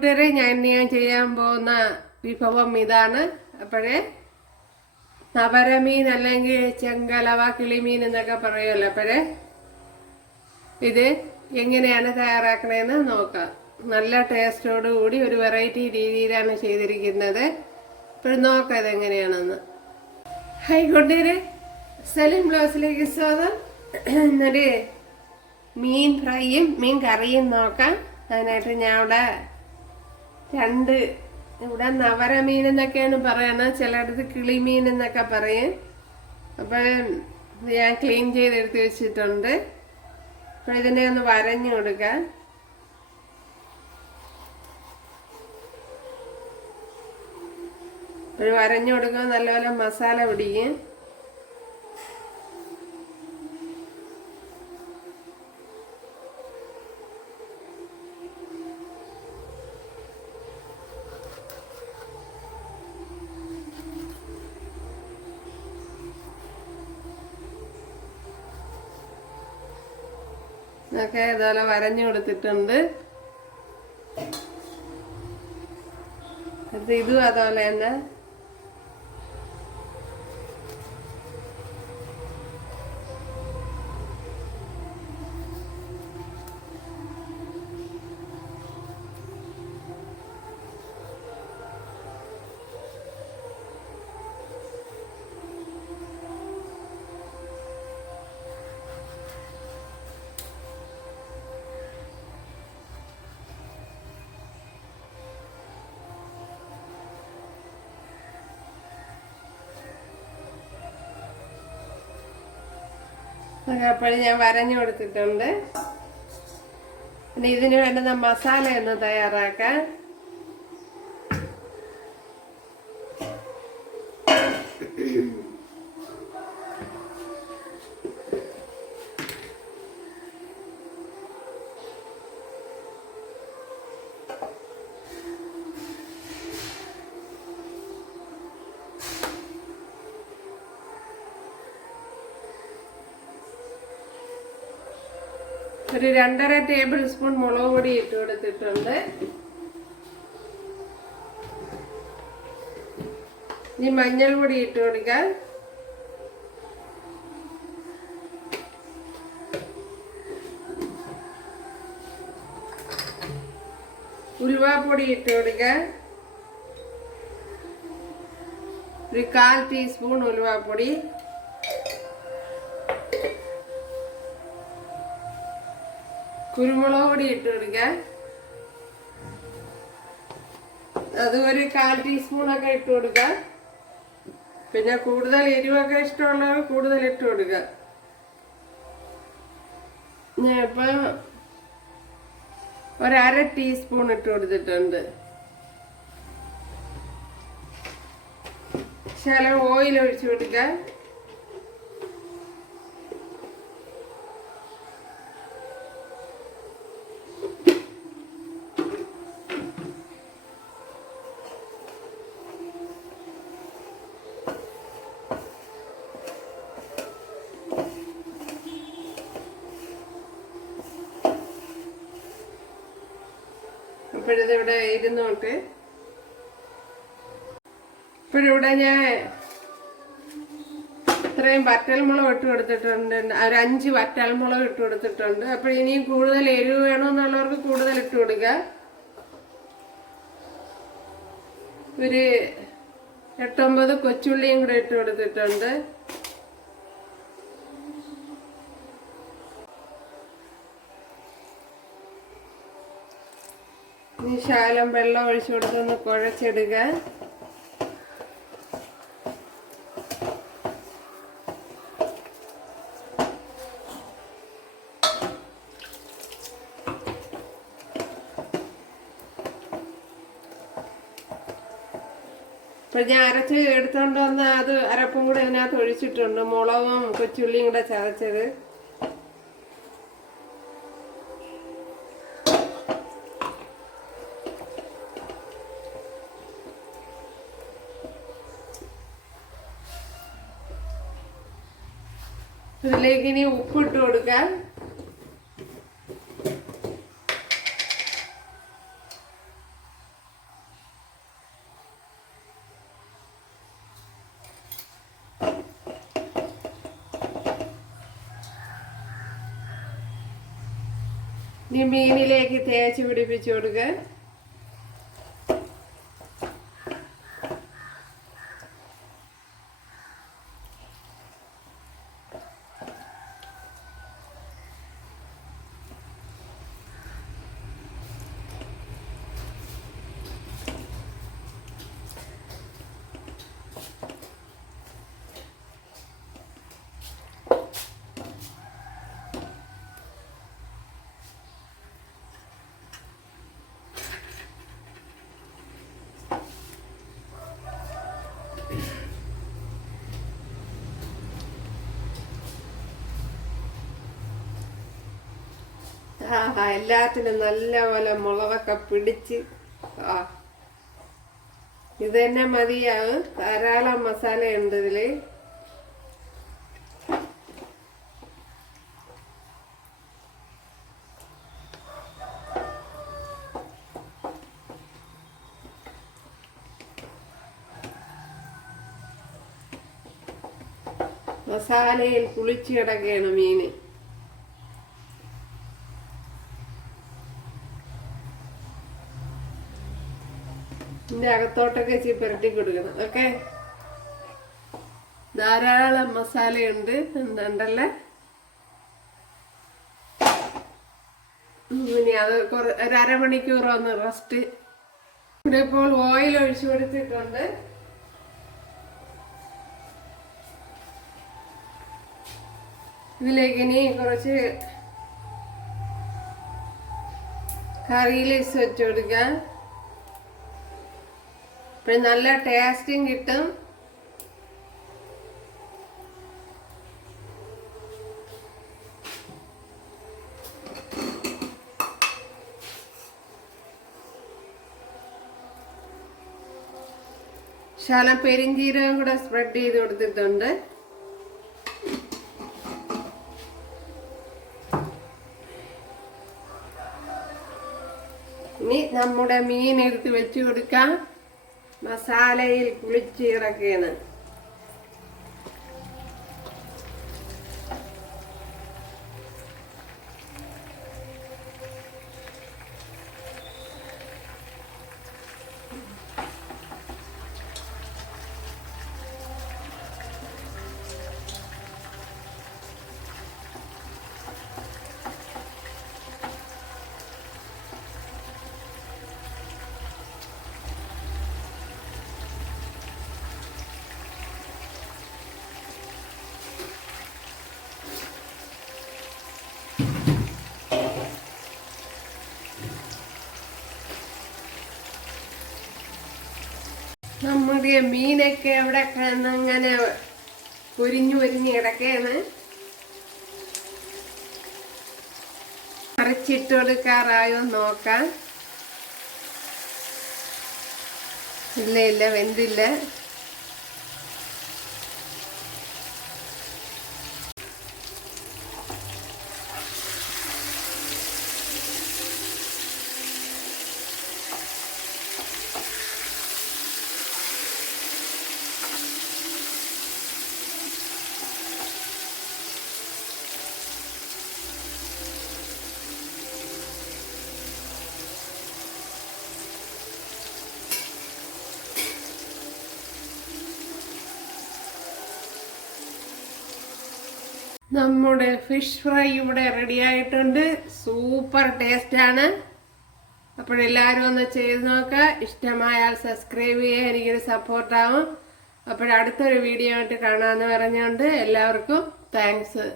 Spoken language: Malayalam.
കൂട്ടുകാരെ ഞാൻ ഞാൻ ചെയ്യാൻ പോകുന്ന വിഭവം ഇതാണ്. അപ്പോഴേ നവരമീൻ അല്ലെങ്കിൽ ചെങ്കലവ കിളിമീൻ എന്നൊക്കെ പറയുമല്ലോ. അപ്പോഴേ ഇത് എങ്ങനെയാണ് തയ്യാറാക്കണതെന്ന് നോക്കാം. നല്ല ടേസ്റ്റോട് കൂടി ഒരു വെറൈറ്റി രീതിയിലാണ് ചെയ്തിരിക്കുന്നത്. ഇപ്പോഴും നോക്കാം ഇതെങ്ങനെയാണെന്ന്. ഹൈ കൊണ്ടേരെ സലിം ബ്ലൗസിലേക്ക് സ്വാഗതം. എന്നിട്ട് മീൻ ഫ്രൈയും മീൻ കറിയും നോക്കാം. അതിനായിട്ട് ഞാൻ ഇവിടെ രണ്ട് ഇവിടെ നവരമീൻ എന്നൊക്കെയാണ് പറയണത്. ചിലയിടത്ത് കിളിമീൻ എന്നൊക്കെ പറയും. അപ്പോൾ ഞാൻ ക്ലീൻ ചെയ്തെടുത്ത് വെച്ചിട്ടുണ്ട്. അപ്പോൾ ഇതിനെ ഒന്ന് വരഞ്ഞു കൊടുക്കാം. ഒരു വരഞ്ഞു കൊടുക്കാൻ നല്ലപോലെ മസാല പിടിക്കും. ഒക്കെ ഇതുപോലെ വരഞ്ഞു കൊടുത്തിട്ടുണ്ട്. ഇത് ഇതും അതുപോലെ തന്നെ അപ്പോഴും ഞാൻ വരഞ്ഞു കൊടുത്തിട്ടുണ്ട്. പിന്നെ ഇതിന് വേണ്ടുന്ന മസാല ഒന്ന് തയ്യാറാക്കാൻ. ഒരു രണ്ടര ടേബിൾ സ്പൂൺ മുളക് പൊടി ഇട്ട് കൊടുത്തിട്ടുണ്ട്. ഇനി മഞ്ഞൾ പൊടി ഇട്ട് കൊടുക്കാം. ഉലുവാപ്പൊടി ഇട്ട് കൊടുക്കാം. ഒരു കാൽ ടീസ്പൂൺ ഉലുവാപ്പൊടി. കുരുമുളക് പൊടി ഇട്ട് കൊടുക്കാൻ അത് ഒരു കാൽ ടീസ്പൂണൊക്കെ ഇട്ട് കൊടുക്കാം. പിന്നെ കൂടുതൽ എരിവൊക്കെ ഇഷ്ടമുള്ളവർ കൂടുതൽ ഇട്ട് കൊടുക്കുക ഇപ്പം ഒരര ടീസ്പൂൺ ഇട്ട് കൊടുത്തിട്ടുണ്ട്. ശകലം ഓയിൽ ഒഴിച്ചു കൊടുക്കാം. ഇപ്പോഴിത് ഇവിടെ ഇരുന്നോട്ട് ഇപ്പോഴിവിടെ ഞാൻ ഇത്രയും വറ്റൽമുളക് ഇട്ട് കൊടുത്തിട്ടുണ്ട്. ഒരു അഞ്ച് വറ്റൽമുളക് ഇട്ട് കൊടുത്തിട്ടുണ്ട്. അപ്പോൾ ഇനിയും കൂടുതൽ എരിവ് വേണമെന്നുള്ളവർക്ക് കൂടുതൽ ഇട്ട് കൊടുക്കുക ഒരു എട്ടൊമ്പത് കൊച്ചുള്ളിയും കൂടെ ഇട്ട് കൊടുത്തിട്ടുണ്ട്. ഇനി ശാലം വെള്ളം ഒഴിച്ചു കൊടുത്തൊന്ന് കുഴച്ചെടുക്കുക ഇപ്പൊ ഞാൻ അരച്ച് എടുത്തോണ്ട് വന്ന് അത് അരപ്പും കൂടെ ഇതിനകത്ത് ഒഴിച്ചിട്ടുണ്ട്. മുളകും കൊച്ചുള്ളിയും കൂടെ ചതച്ചത്. ഇതിലേക്ക് ഇനി ഉപ്പിട്ട് കൊടുക്കാം. ഇനി മീനിലേക്ക് തേച്ച് പിടിപ്പിച്ചു കൊടുക്കുക എല്ലാത്തിനും നല്ലപോലെ മുളകൊക്കെ പിടിച്ച് ആ. ഇത് തന്നെ മതിയാവും ധാരാളം മസാല ഉണ്ട് ഇതിൽ. മസാലയിൽ കുളിച്ചു കിടക്കുകയാണ് മീന്. ഇതിന്റെ അകത്തോട്ടൊക്കെ ഇച്ചിരി പുരട്ടി കൊടുക്കണം. ഓക്കെ? ധാരാളം മസാലയുണ്ട്. ഉണ്ടല്ലേ ഇനി അത് കുറ- ഒരു അരമണിക്കൂർ ഒന്ന് റെസ്റ്റ്. ഇവിടെ ഇപ്പോൾ ഓയിൽ ഒഴിച്ചു കൊടുത്തിട്ടുണ്ട്. ഇതിലേക്ക് ഇനി കുറച്ച് കറി ലീസ് വെച്ച് കൊടുക്കാം. അപ്പൊ നല്ല ടേസ്റ്റും കിട്ടും. ശകലം പെരിഞ്ചീരകം കൂടെ സ്പ്രെഡ് ചെയ്ത് കൊടുത്തിട്ടുണ്ട്. ഇനി നമ്മുടെ മീൻ എടുത്ത് വെച്ച് കൊടുക്കാം. മസാലയിൽ കുളിച്ച് നമ്മുടെ മീനൊക്കെ അവിടെ അങ്ങനെ പൊരിഞ്ഞു പൊരിഞ്ഞ് കിടക്കുകയാണ്. മറിച്ചിട്ട് കൊടുക്കാറായോ നോക്കാം. ഇല്ല ഇല്ല വെന്തില്ല. നമ്മുടെ ഫിഷ് ഫ്രൈ ഇവിടെ റെഡി ആയിട്ടുണ്ട്. സൂപ്പർ ടേസ്റ്റ് ആണ്. അപ്പോഴെല്ലാവരും ഒന്ന് ചെയ്ത് നോക്കുക ഇഷ്ടമായാൽ സബ്സ്ക്രൈബ് ചെയ്യുക എനിക്കൊരു സപ്പോർട്ടാവും അപ്പോഴടുത്തൊരു വീഡിയോ ആയിട്ട് കാണാമെന്ന് പറഞ്ഞുകൊണ്ട് എല്ലാവർക്കും താങ്ക്സ്